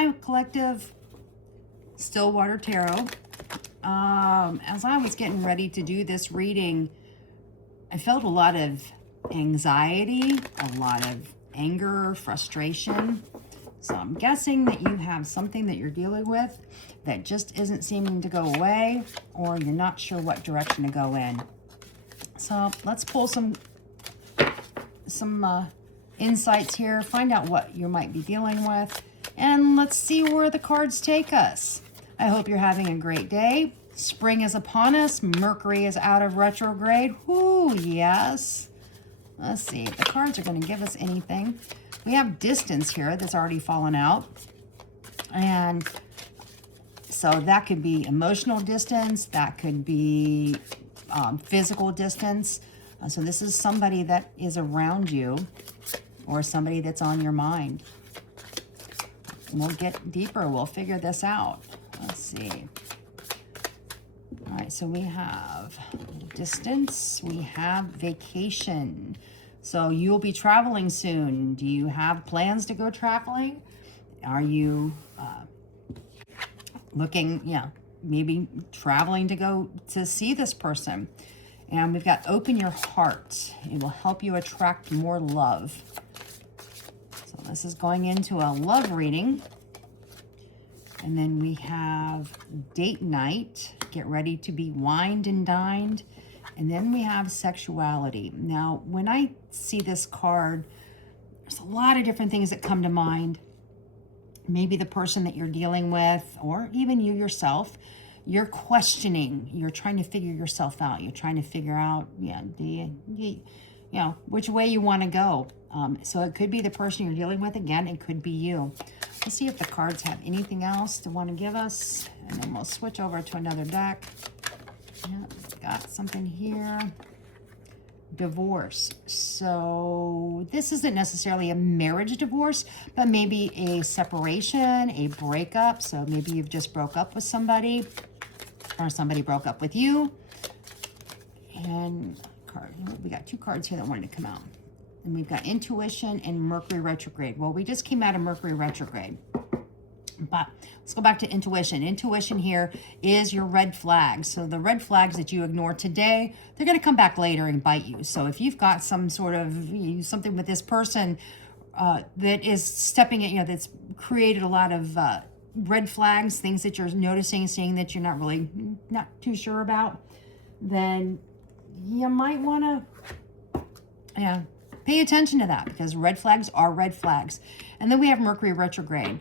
Hi, Collective. Stillwater Tarot. As I was getting ready to do this reading, I felt a lot of anxiety, a lot of anger, frustration. So I'm guessing that you have something that you're dealing with that just isn't seeming to go away, or you're not sure what direction to go in. So let's pull some insights here, find out what you might be dealing with, and let's see where the cards take us. I hope you're having a great day. Spring is upon us. Mercury is out of retrograde. Whoo, yes. Let's see if the cards are going to give us anything. We have distance here that's already fallen out. And so that could be emotional distance. That could be physical distance. So this is somebody that is around you or somebody that's on your mind. We'll get deeper. We'll figure this out. Let's see. All right, so we have distance. We have vacation. So you'll be traveling soon. Do you have plans to go traveling? Are you looking, maybe traveling to go to see this person? And we've got open your heart. It will help you attract more love. So this is going into a love reading. And then we have date night. Get ready to be wined and dined. And then we have sexuality. Now, when I see this card, there's a lot of different things that come to mind. Maybe the person that you're dealing with, or even you yourself, you're questioning. You're trying to figure yourself out. You're trying to figure out, which way you want to go. So it could be the person you're dealing with. Again, it could be you. Let's see if the cards have anything else to want to give us. And then we'll switch over to another deck. Yeah, got something here. Divorce. So this isn't necessarily a marriage divorce, but maybe a separation, a breakup. So maybe you've just broke up with somebody, or somebody broke up with you. And we got two cards here that wanted to come out. And we've got intuition and Mercury retrograde. Well, we just came out of Mercury retrograde. But let's go back to intuition. Intuition here is your red flags. So the red flags that you ignore today, they're going to come back later and bite you. So if you've got some sort of something with this person that is stepping at, that's created a lot of red flags, things that you're noticing, seeing that you're not too sure about, then you might want to, pay attention to that, because red flags are red flags. And then we have Mercury retrograde.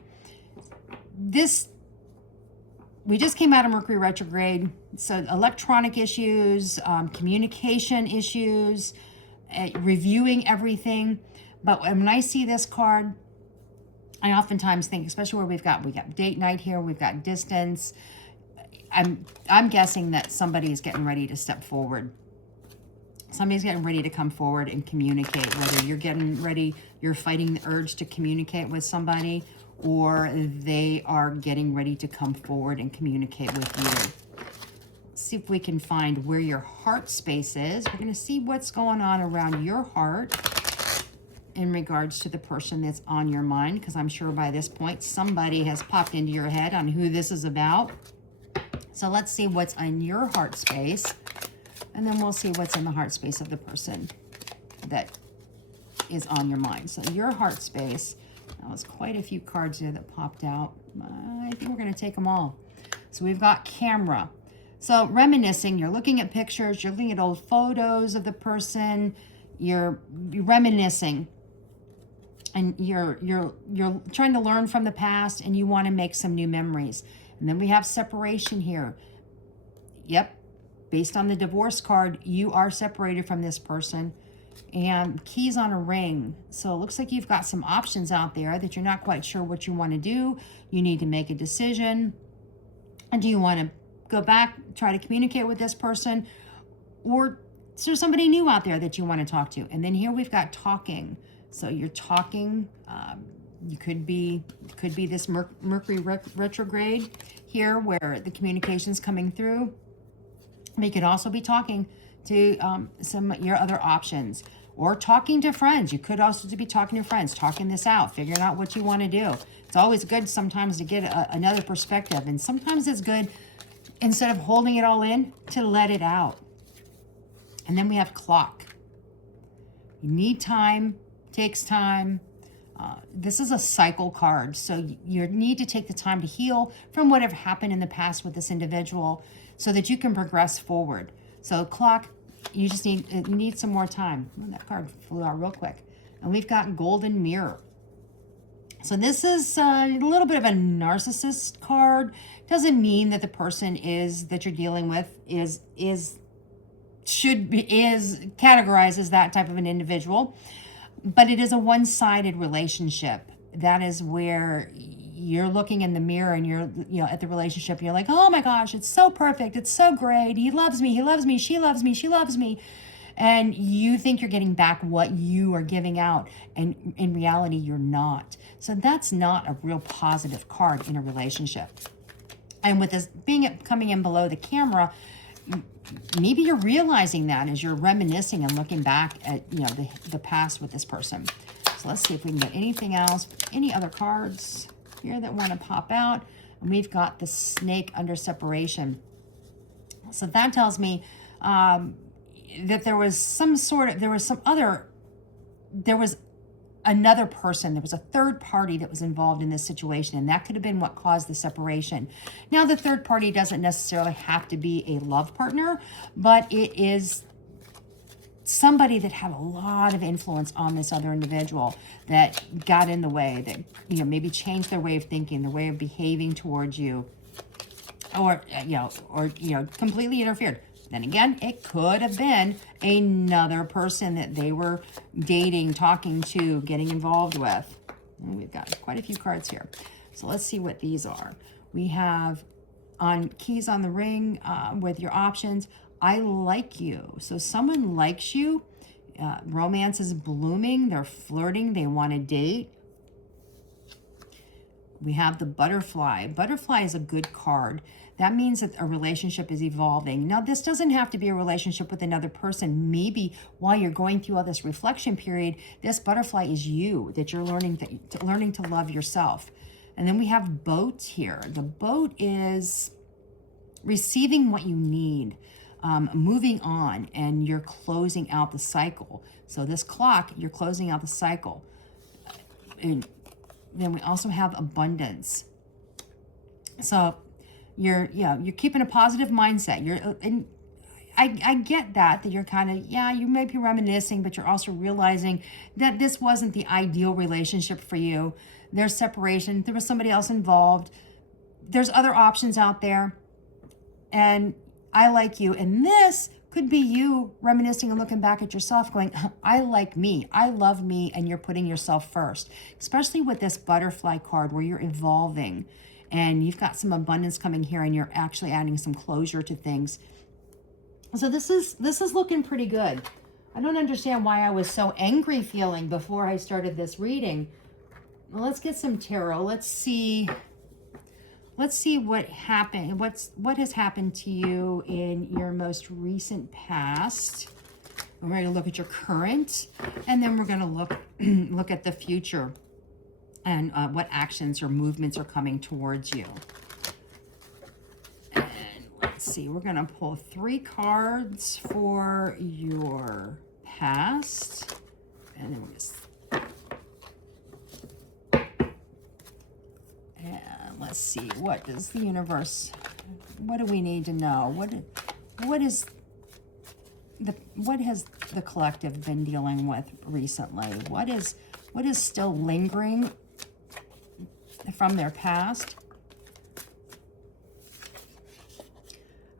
We just came out of Mercury retrograde, so electronic issues, communication issues, reviewing everything. But when I see this card, I oftentimes think, especially where we got date night here, we've got distance. I'm guessing that somebody is getting ready to step forward. Somebody's getting ready to come forward and communicate, whether you're getting ready, you're fighting the urge to communicate with somebody, or they are getting ready to come forward and communicate with you. Let's see if we can find where your heart space is. We're going to see what's going on around your heart in regards to the person that's on your mind, because I'm sure by this point somebody has popped into your head on who this is about. So let's see what's in your heart space, and then we'll see what's in the heart space of the person that is on your mind. So your heart space. That was quite a few cards there that popped out. I think we're going to take them all. So we've got camera. So reminiscing, you're looking at pictures, you're looking at old photos of the person, you're reminiscing, and you're trying to learn from the past, and you want to make some new memories. And then we have separation here. Yep, based on the divorce card, you are separated from this person. And keys on a ring. So it looks like you've got some options out there that you're not quite sure what you want to do. You need to make a decision. And do you want to go back, try to communicate with this person, or is there somebody new out there that you want to talk to? And then here we've got talking. So you're talking. You could be this Mercury retrograde here, where the communication's coming through. But you could also be talking to some of your other options, or talking to friends. You could also be talking to friends, talking this out, figuring out what you want to do. It's always good sometimes to get another perspective. And sometimes it's good, instead of holding it all in, to let it out. And then we have clock. You need time, takes time. This is a cycle card, so you need to take the time to heal from whatever happened in the past with this individual so that you can progress forward. So clock, you just need some more time. Oh, that card flew out real quick. And we've got golden mirror. So this is a little bit of a narcissist card. Doesn't mean that the person that you're dealing with is categorized as that type of an individual. But it is a one-sided relationship. That is where you're looking in the mirror and you're, at the relationship, and you're like, oh my gosh, it's so perfect. It's so great. He loves me. He loves me. She loves me. She loves me. And you think you're getting back what you are giving out. And in reality, you're not. So that's not a real positive card in a relationship. And with this coming in below the camera, maybe you're realizing that as you're reminiscing and looking back at, the past with this person. So let's see if we can get anything else, any other cards here that want to pop out. And we've got the snake under separation. So that tells me that there was another person, there was a third party that was involved in this situation, and that could have been what caused the separation. Now, the third party doesn't necessarily have to be a love partner, but it is somebody that had a lot of influence on this other individual that got in the way, that, maybe changed their way of thinking, their way of behaving towards you, or completely interfered. Then again, it could have been another person that they were dating, talking to, getting involved with. And we've got quite a few cards here. So let's see what these are. We have on keys on the ring with your options. I like you. So someone likes you. Romance is blooming. They're flirting. They want to date. We have the butterfly. Butterfly is a good card. That means that a relationship is evolving. Now, this doesn't have to be a relationship with another person. Maybe while you're going through all this reflection period, this butterfly is you, that you're learning to love yourself. And then we have boat here. The boat is receiving what you need, moving on, and you're closing out the cycle. So this clock, you're closing out the cycle. And then we also have abundance. So you're keeping a positive mindset. I get that you're kind of, you may be reminiscing, but you're also realizing that this wasn't the ideal relationship for you. There's separation. There was somebody else involved. There's other options out there. And I like you. And this could be you reminiscing and looking back at yourself going, I like me, I love me, and you're putting yourself first. Especially with this butterfly card where you're evolving and you've got some abundance coming here and you're actually adding some closure to things. So this is looking pretty good. I don't understand why I was so angry feeling before I started this reading. Well, let's get some tarot. Let's see what happened. What has happened to you in your most recent past. We're going to look at your current, and then we're going to look at the future and what actions or movements are coming towards you. And let's see, we're going to pull 3 cards for your past, and then we're just. Let's see, what does the universe, what do we need to know? What has the collective been dealing with recently? What is still lingering from their past?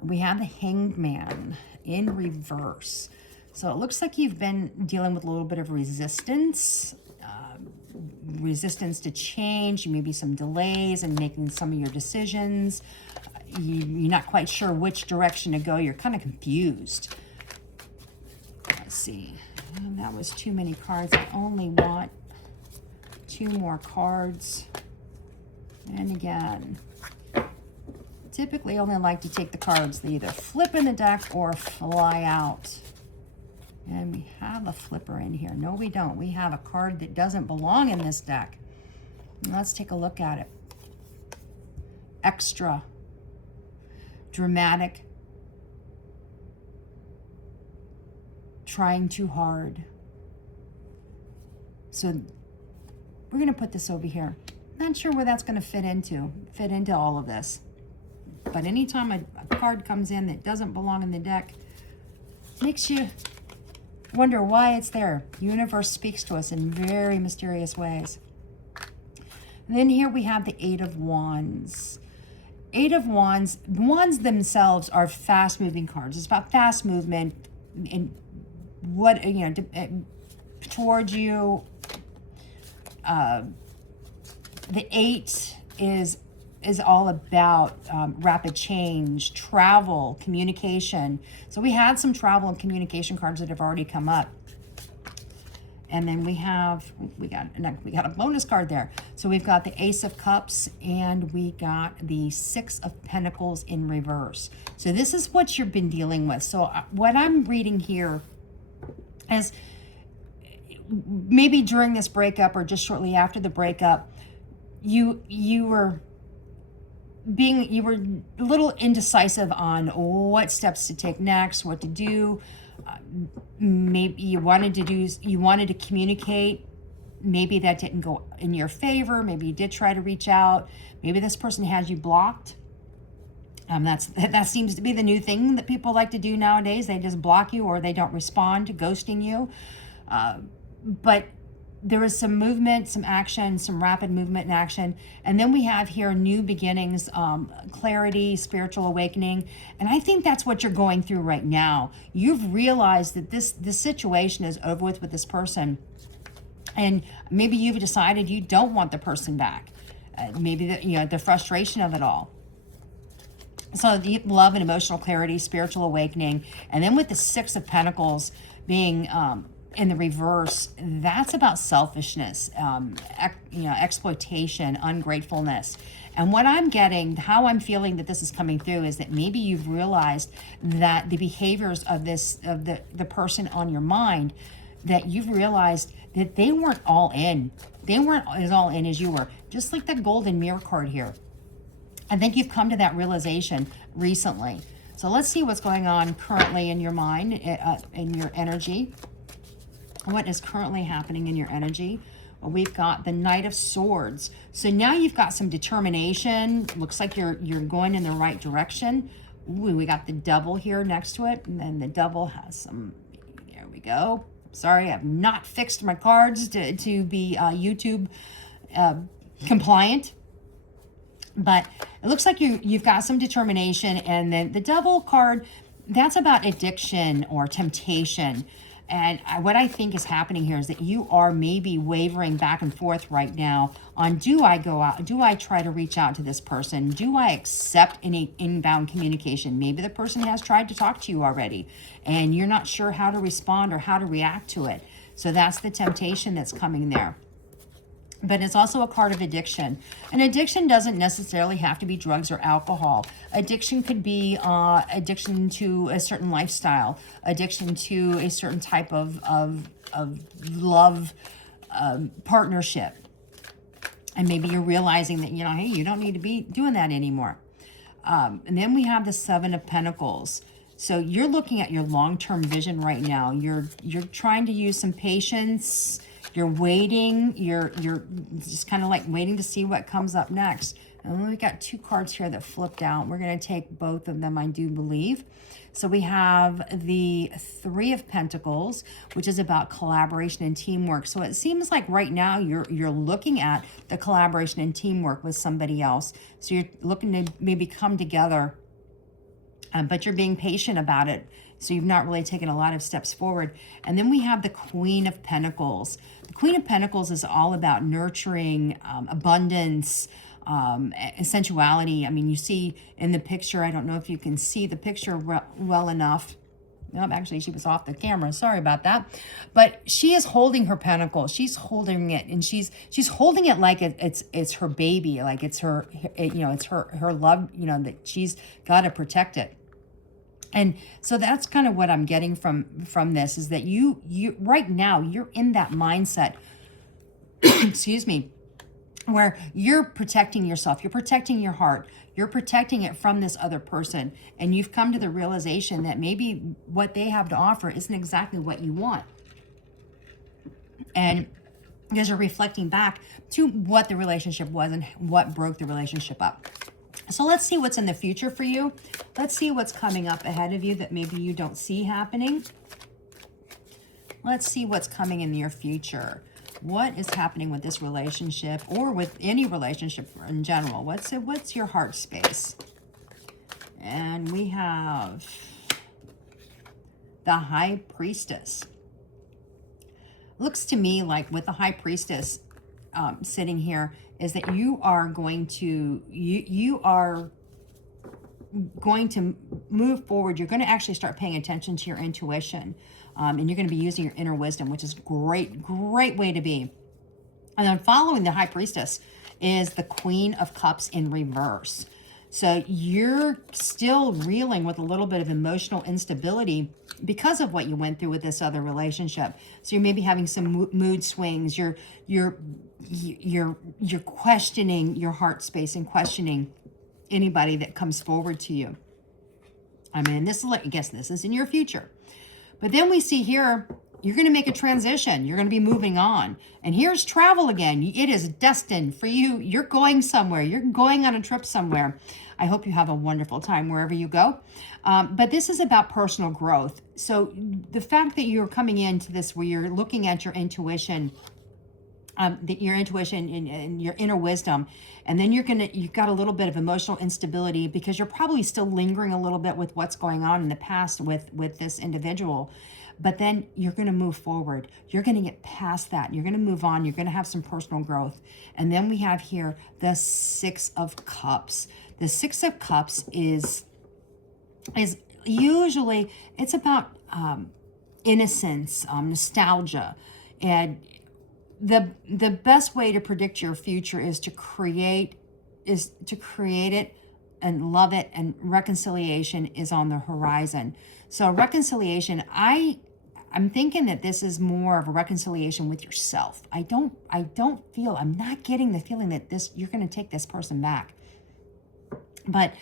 We have the Hanged Man in reverse. So it looks like you've been dealing with a little bit of resistance to change, maybe some delays in making some of your decisions. You're not quite sure which direction to go. You're kind of confused. Let's see. That was too many cards. I only want 2 more cards. And again, typically only like to take the cards that either flip in the deck or fly out. And we have a flipper in here. No, we don't. We have a card that doesn't belong in this deck. Let's take a look at it. Extra. Dramatic. Trying too hard. So we're going to put this over here. Not sure where that's going to fit into all of this. But anytime a card comes in that doesn't belong in the deck, makes you wonder why it's there. The universe speaks to us in very mysterious ways. And then here we have the Eight of Wands. Eight of Wands, wands themselves are fast-moving cards. It's about fast movement and what, you know, towards you. The Eight is all about rapid change, travel, communication. So we had some travel and communication cards that have already come up. And then we got a bonus card there. So we've got the Ace of Cups and we got the Six of Pentacles in reverse. So this is what you've been dealing with. So what I'm reading here is maybe during this breakup or just shortly after the breakup, you were a little indecisive on what steps to take next, what to do. Maybe you wanted to communicate. Maybe that didn't go in your favor. Maybe you did try to reach out. Maybe this person has you blocked. That seems to be the new thing that people like to do nowadays. They just block you or they don't respond to ghosting you. But there is some movement, some action, some rapid movement and action. And then we have here new beginnings, clarity, spiritual awakening. And I think that's what you're going through right now. You've realized that this situation is over with this person. And maybe you've decided you don't want the person back. Maybe the frustration of it all. So the love and emotional clarity, spiritual awakening. And then with the Six of Pentacles being in the reverse, that's about selfishness, exploitation, ungratefulness. And what I'm getting, how I'm feeling that this is coming through is that maybe you've realized that the behaviors of the person on your mind, that you've realized that they weren't all in. They weren't as all in as you were. Just like the Golden Mirror card here. I think you've come to that realization recently. So let's see what's going on currently in your mind, in your energy. What is currently happening in your energy? Well, we've got the Knight of Swords. So now you've got some determination. Looks like you're going in the right direction. Ooh, we got the Devil here next to it. And then the Devil has some, there we go. Sorry, I've not fixed my cards to be YouTube compliant. But it looks like you've got some determination. And then the Devil card, that's about addiction or temptation. And what I think is happening here is that you are maybe wavering back and forth right now on, do I go out? Do I try to reach out to this person? Do I accept any inbound communication? Maybe the person has tried to talk to you already and you're not sure how to respond or how to react to it. So that's the temptation that's coming there. But it's also a card of addiction. And addiction doesn't necessarily have to be drugs or alcohol. Addiction could be addiction to a certain lifestyle, addiction to a certain type of love partnership. And maybe you're realizing that, hey, you don't need to be doing that anymore. And then we have the Seven of Pentacles. So you're looking at your long-term vision right now. You're trying to use some patience. You're waiting, you're just kind of like waiting to see what comes up next. And then we got two cards here that flipped out. We're going to take both of them, I do believe. So we have the Three of Pentacles, which is about collaboration and teamwork. So it seems like right now you're looking at the collaboration and teamwork with somebody else. So you're looking to maybe come together, but you're being patient about it. So you've not really taken a lot of steps forward. And then we have the Queen of Pentacles. The Queen of Pentacles is all about nurturing, abundance, sensuality. I mean, you see in the picture, I don't know if you can see the picture well enough. No, actually, she was off the camera. Sorry about that. But she is holding her pentacle. She's holding it, and she's holding it like it's her baby, like it's her, it's her love, that she's got to protect it. And so that's kind of what I'm getting from this, is that you right now you're in that mindset, excuse me, where you're protecting yourself, you're protecting your heart, you're protecting it from this other person, and you've come to the realization that maybe what they have to offer isn't exactly what you want. And because you're reflecting back to what the relationship was and what broke the relationship up. So let's see what's in the future for you. Let's see what's coming up ahead of you that maybe you don't see happening. Let's see what's coming in your future. What is happening with this relationship, or with any relationship in general? What's your heart space? And we have the High Priestess. Looks to me like with the High Priestess sitting here, is that you are going to move forward. You're going to actually start paying attention to your intuition, and you're going to be using your inner wisdom, which is great way to be. And then following the High Priestess is the Queen of Cups in reverse. So you're still reeling with a little bit of emotional instability because of what you went through with this other relationship. So you're maybe having some mood swings. You're questioning your heart space and questioning anybody that comes forward to you. I mean, this is in your future. But then we see here, you're going to make a transition. You're going to be moving on. And here's travel again. It is destined for you. You're going somewhere. You're going on a trip somewhere. I hope you have a wonderful time wherever you go. But this is about personal growth. So the fact that you're coming into this where you're looking at your intuition, and your inner wisdom, and then you've got a little bit of emotional instability because you're probably still lingering a little bit with what's going on in the past with this individual. But then you're going to move forward. You're going to get past that. You're going to move on. You're going to have some personal growth. And then we have here the Six of Cups. The Six of Cups is usually, it's about innocence, nostalgia. And the best way to predict your future is to create it and love it, and reconciliation is on the horizon. So reconciliation, I'm thinking that this is more of a reconciliation with yourself. I'm not getting the feeling that you're going to take this person back. But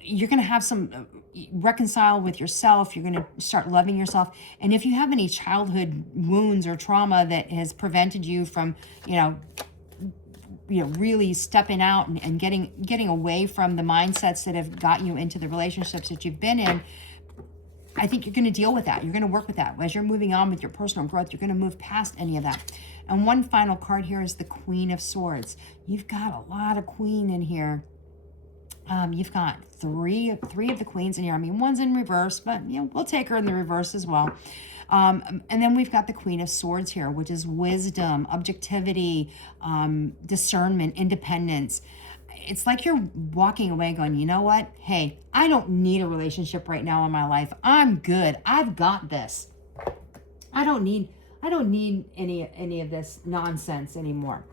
you're going to have some reconcile with yourself. You're going to start loving yourself. And if you have any childhood wounds or trauma that has prevented you from, really stepping out and getting away from the mindsets that have got you into the relationships that you've been in, I think you're going to deal with that. You're going to work with that. As you're moving on with your personal growth, you're going to move past any of that. And one final card here is the Queen of Swords. You've got a lot of Queen in here. You've got three of the Queens in here. I mean, one's in reverse, but we'll take her in the reverse as well. And then we've got the Queen of Swords here, which is wisdom, objectivity, discernment, independence. It's like you're walking away going, you know what? Hey, I don't need a relationship right now in my life. I'm good. I've got this. I don't need any of this nonsense anymore.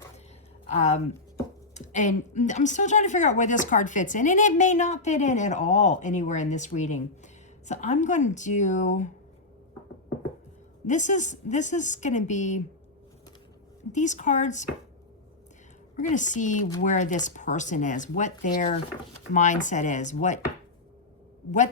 And I'm still trying to figure out where this card fits in, and it may not fit in at all anywhere in this reading. So I'm going to do, this is going to be these cards. We're going to see where this person is, what their mindset is, what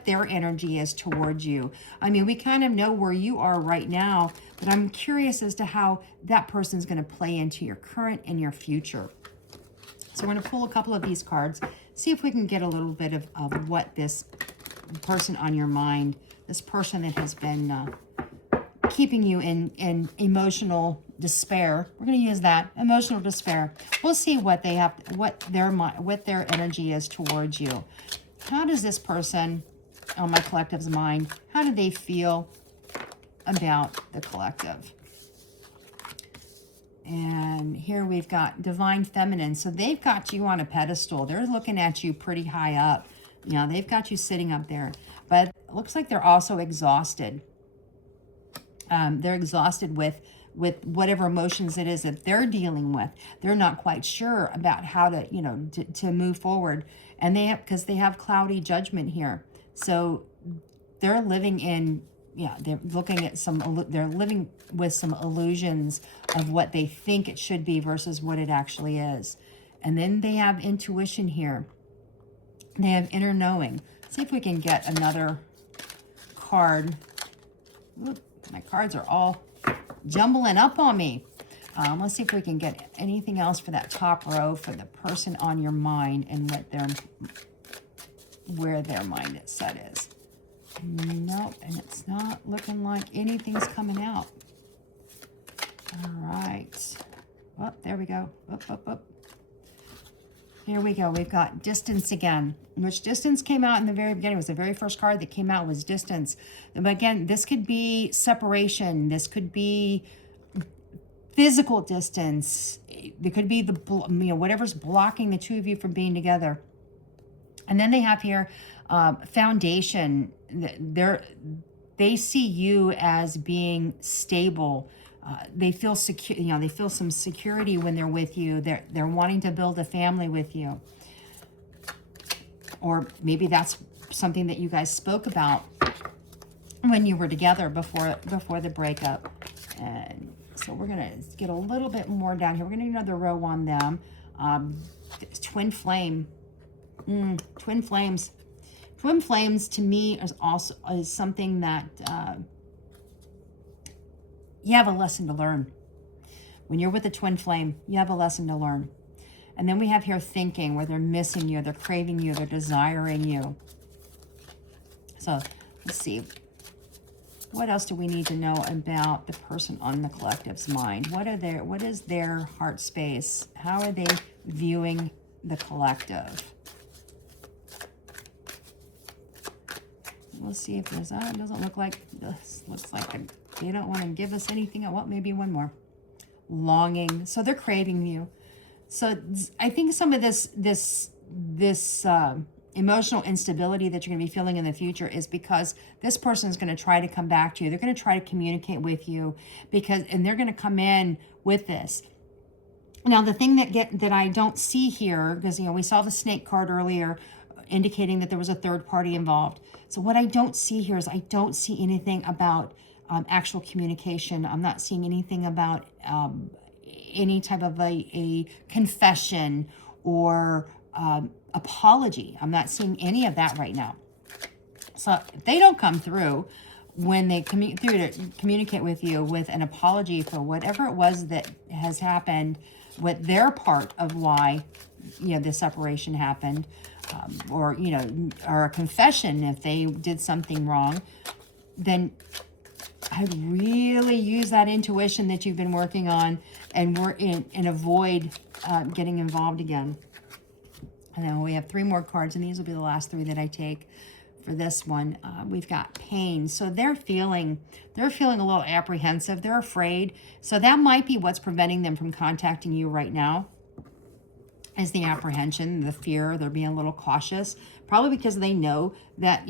their energy is towards you. I mean, we kind of know where you are right now, but I'm curious as to how that person's going to play into your current and your future. So we're going to pull a couple of these cards, see if we can get a little bit of what this person on your mind, this person that has been keeping you in emotional despair. We're going to use that, emotional despair. We'll see what they have, what their energy is towards you. How does this person on my collective's mind, how do they feel about the collective? And here we've got Divine Feminine. So they've got you on a pedestal. They're looking at you pretty high up. They've got you sitting up there. But it looks like they're also exhausted. They're exhausted with whatever emotions it is that they're dealing with. They're not quite sure about how to, to move forward. And because they have cloudy judgment here. So they're living in, yeah, they're looking at they're living with some illusions of what they think it should be versus what it actually is. And then they have intuition here. They have inner knowing. See if we can get another card. Ooh, my cards are all jumbling up on me. Let's see if we can get anything else for that top row for the person on your mind and where their mindset is. Nope, and it's not looking like anything's coming out. All right. Oh, there we go. Up. Here we go. We've got distance again, which distance came out in the very beginning. It was the very first card that came out was distance. But again, this could be separation. This could be physical distance. It could be whatever's blocking the two of you from being together. And then they have here foundation. They see you as being stable. They feel secure. They feel some security when they're with you. They're wanting to build a family with you, or maybe that's something that you guys spoke about when you were together before the breakup. And so we're gonna get a little bit more down here. We're gonna do another row on them. Twin flame. Twin flames. Twin flames to me is something that you have a lesson to learn. When you're with a twin flame, you have a lesson to learn. And then we have here thinking, where they're missing you, they're craving you, they're desiring you. So let's see. What else do we need to know about the person on the collective's mind? What is their heart space? How are they viewing the collective? We'll see if there's that. It doesn't look like this. Looks like they don't want to give us anything. Well, maybe one more. Longing. So they're craving you. So I think some of this emotional instability that you're going to be feeling in the future is because this person is going to try to come back to you. They're going to try to communicate with you and they're going to come in with this. Now, the thing that I don't see here, because we saw the snake card earlier, indicating that there was a third party involved. So what I don't see here is I don't see anything about actual communication. I'm not seeing anything about any type of a confession or apology. I'm not seeing any of that right now. So if they don't come through when they communicate with you with an apology for whatever it was that has happened, with their part of why the separation happened, or a confession if they did something wrong, then I'd really use that intuition that you've been working on and avoid getting involved again. And then we have 3 more cards, and these will be the last 3 that I take for this one. We've got pain. So they're feeling a little apprehensive. They're afraid. So that might be what's preventing them from contacting you right now, is the apprehension, the fear. They're being a little cautious, probably because they know that,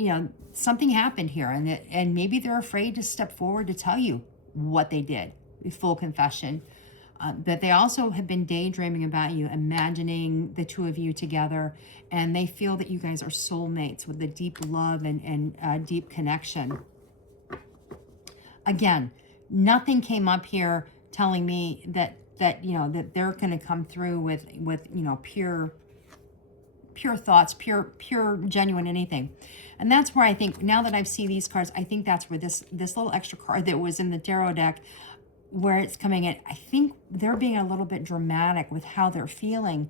something happened here, and maybe they're afraid to step forward to tell you what they did, full confession. But they also have been daydreaming about you, imagining the two of you together, and they feel that you guys are soulmates with a deep love and deep connection. Again, nothing came up here telling me that they're going to come through with pure thoughts, pure genuine anything. And that's where I think, now that I've seen these cards, I think that's where this little extra card that was in the tarot deck, where it's coming in, I think they're being a little bit dramatic with how they're feeling.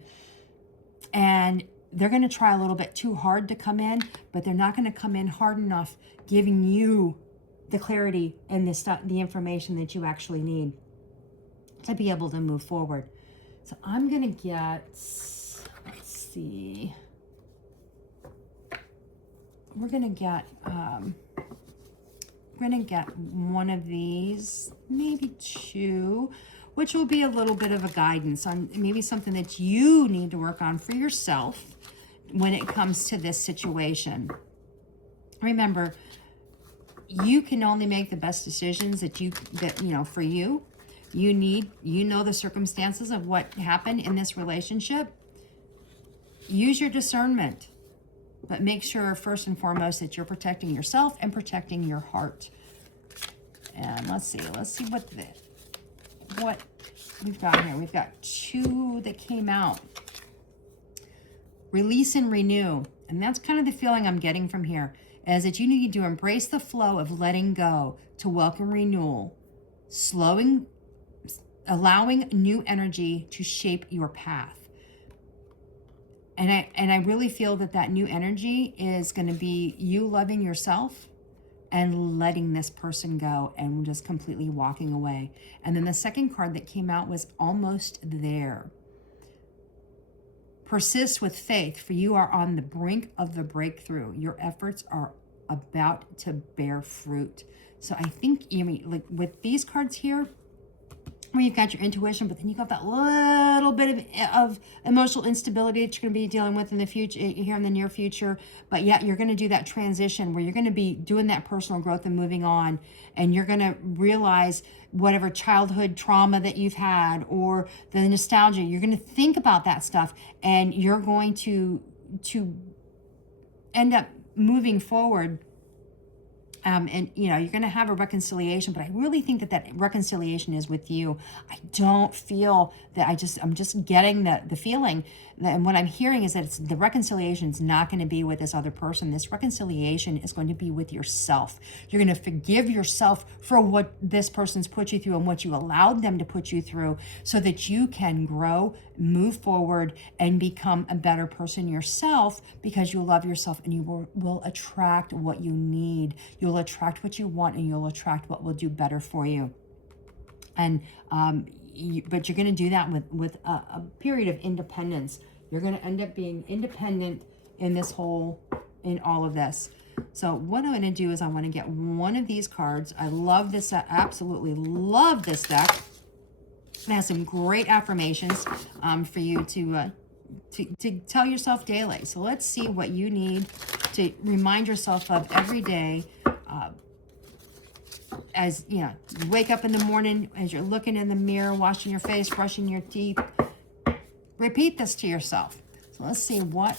And they're going to try a little bit too hard to come in, but they're not going to come in hard enough, giving you the clarity and the information that you actually need to be able to move forward. So I'm going to get, let's see, we're going to get one of these, maybe 2, which will be a little bit of a guidance on maybe something that you need to work on for yourself when it comes to this situation. Remember, you can only make the best decisions for you. You know the circumstances of what happened in this relationship. Use your discernment. But make sure first and foremost that you're protecting yourself and protecting your heart. And let's see what we've got here. We've got 2 that came out. Release and renew. And that's kind of the feeling I'm getting from here, is that you need to embrace the flow of letting go to welcome renewal, allowing new energy to shape your path. And I really feel that new energy is going to be you loving yourself and letting this person go and just completely walking away. And then the second card that came out was almost there. Persist with faith, for you are on the brink of the breakthrough. Your efforts are about to bear fruit. So I think, like with these cards here, where you've got your intuition, but then you got that little bit of emotional instability that you're going to be dealing with in the future, here in the near future. But yet you're going to do that transition where you're going to be doing that personal growth and moving on, and you're going to realize whatever childhood trauma that you've had or the nostalgia. You're going to think about that stuff, and you're going to end up moving forward. And you're going to have a reconciliation, but I really think that reconciliation is with you. I don't feel that I'm just getting the feeling that, and what I'm hearing is that the reconciliation is not going to be with this other person. This reconciliation is going to be with yourself. You're going to forgive yourself for what this person's put you through and what you allowed them to put you through, so that you can grow, move forward, and become a better person yourself, because you love yourself, and you will attract what you need. You'll attract what you want, and you'll attract what will do better for you. And but you're going to do that with a period of independence. You're going to end up being independent in all of this. So what I'm going to do is I want to get one of these cards. I love this, absolutely love this deck. It has some great affirmations for you to tell yourself daily. So let's see what you need to remind yourself of every day. As you wake up in the morning, as you're looking in the mirror, washing your face, brushing your teeth, repeat this to yourself. So let's see what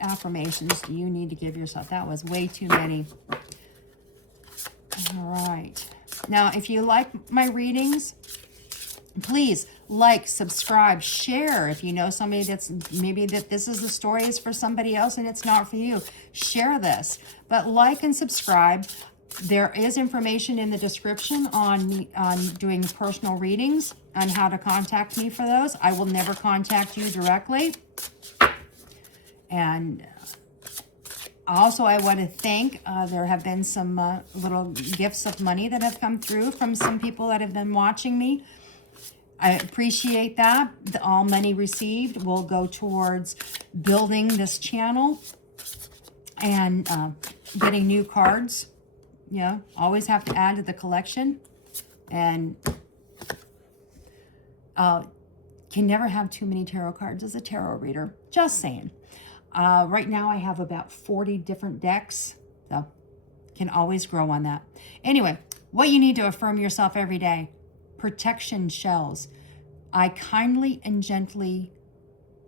affirmations do you need to give yourself. That was way too many. All right. Now, if you like my readings, please like, subscribe, share. If you know somebody that's maybe that this is the story is for somebody else and it's not for you, share this. But like and subscribe. There is information in the description on doing personal readings, on how to contact me for those. I will never contact you directly. And also, I want to thank, there have been some little gifts of money that have come through from some people that have been watching me. I appreciate that. All money received will go towards building this channel and getting new cards. Always have to add to the collection. And can never have too many tarot cards as a tarot reader. Just saying. Right now I have about 40 different decks. So can always grow on that. Anyway, what you need to affirm yourself every day. Protection shells. I kindly and gently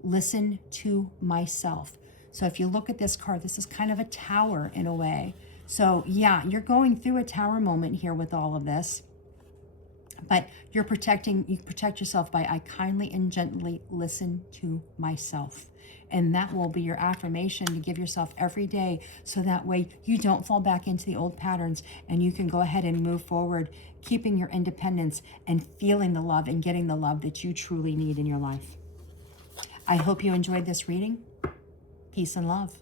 listen to myself. So if you look at this card, this is kind of a tower in a way. So yeah, you're going through a tower moment here with all of this, but you protect yourself by I kindly and gently listen to myself. And that will be your affirmation to give yourself every day. So that way you don't fall back into the old patterns and you can go ahead and move forward, keeping your independence and feeling the love and getting the love that you truly need in your life. I hope you enjoyed this reading. Peace and love.